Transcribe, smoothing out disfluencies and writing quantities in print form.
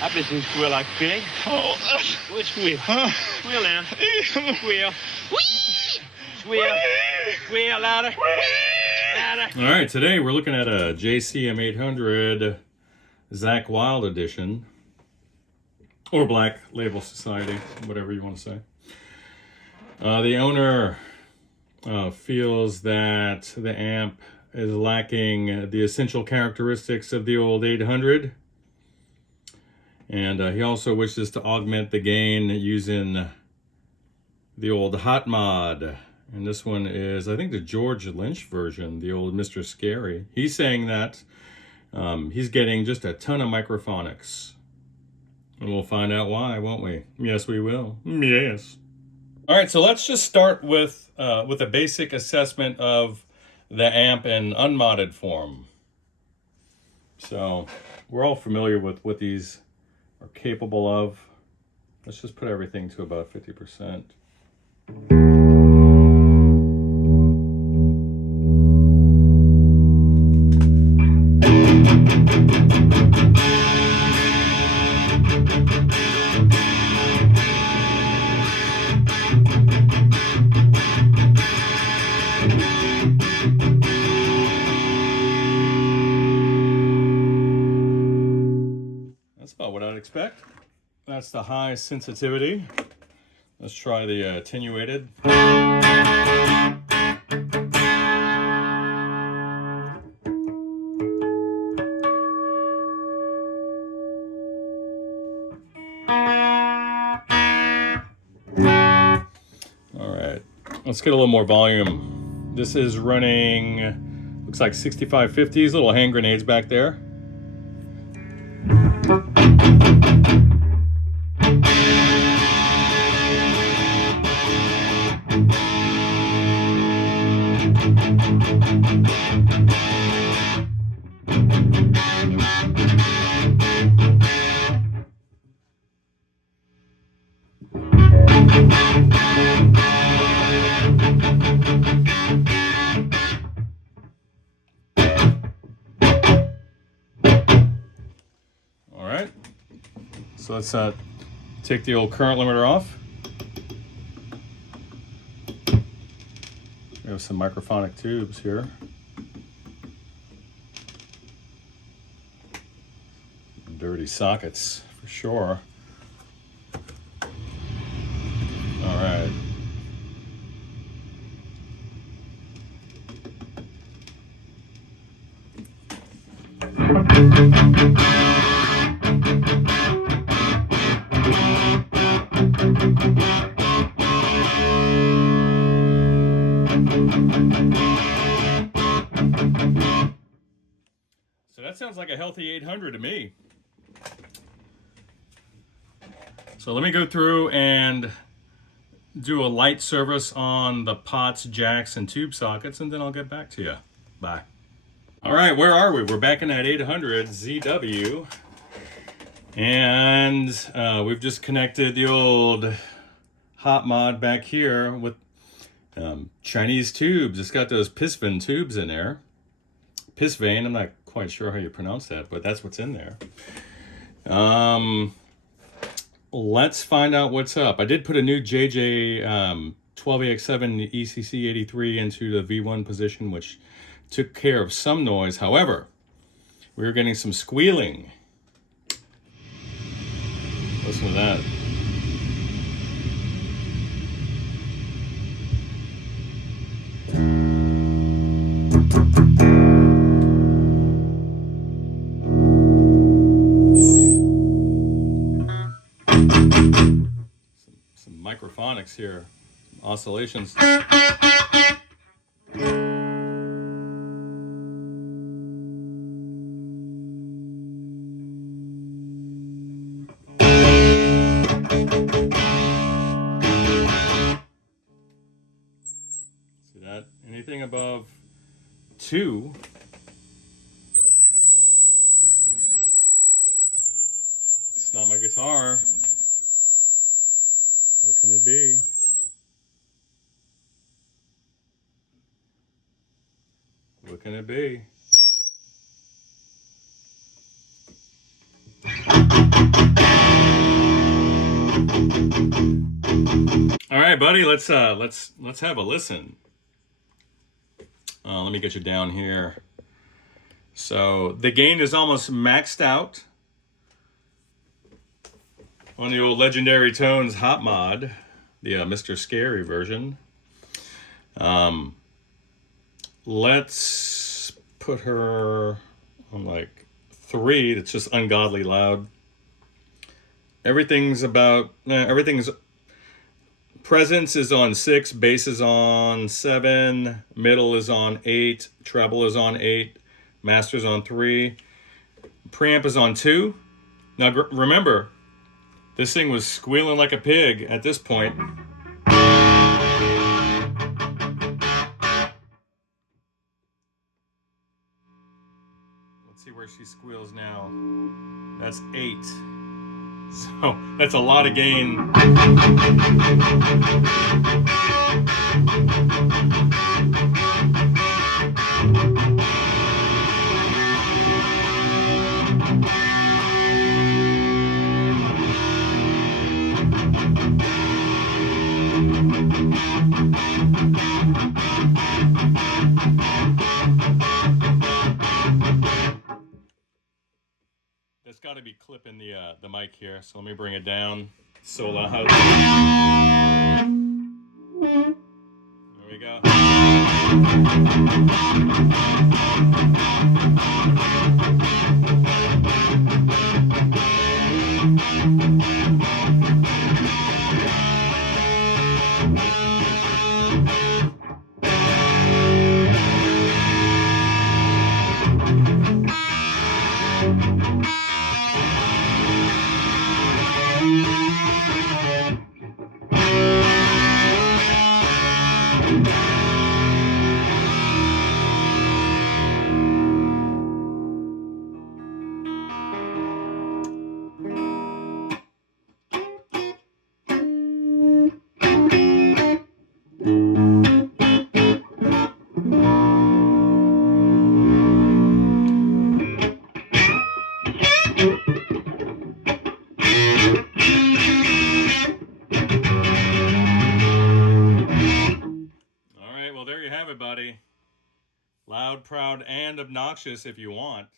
I've been seeing squeal like pig. Oh. Where's squeal? Squeal now. Squeal. Squeal. Squeal louder. Louder. All right, today we're looking at a JCM800 Zack Wylde edition, or Black Label Society, whatever you want to say. The owner feels that the amp is lacking the essential characteristics of the old 800. And he also wishes to augment the gain using the old hot mod. And this one is, I think, the George Lynch version, the old Mr. Scary. He's saying that he's getting just a ton of microphonics. And we'll find out why, won't we? Yes, we will. Yes. All right, so let's just start with a basic assessment of the amp in unmodded form. So we're all familiar with what these are capable of. Let's just put everything to about 50%. That's about what I'd expect. That's the high sensitivity. Let's try the attenuated. All right, let's get a little more volume. This is running, looks like 6550s, little hand grenades back there. All right, so let's take the old current limiter off. We have some microphonic tubes here. Dirty sockets for sure. All right. So that sounds like a healthy 800 to me. So let me go through and do a light service on the pots, jacks, and tube sockets, and then I'll get back to you. Bye. All right, where are we? We're back in that 800 ZW. And we've just connected the old hot mod back here with Chinese tubes. It's got those Pisvin tubes in there. Pisvane, I'm not quite sure how you pronounce that, but that's what's in there. Let's find out what's up. I did put a new JJ 12AX7 ECC83 into the V1 position, which took care of some noise. However, we were getting some squealing. Listen to that. Some microphonics here, some oscillations. See that? Anything above 2. It's not my guitar. What can it be? What can it be? All right, buddy, let's have a listen. Let me get you down here. So the gain is almost maxed out on the old Legendary Tones Hot Mod, the Mr. Scary version. Let's put her on like 3. It's just ungodly loud. Everything's presence is on 6, bass is on 7, middle is on 8, treble is on 8, master's on 3, preamp is on 2. Now remember, this thing was squealing like a pig at this point. Let's see where she squeals now. That's 8. So that's a lot of gain. That's got to be clipping the mic here, so let me bring it down so loud. There we go. Loud, proud, and obnoxious if you want.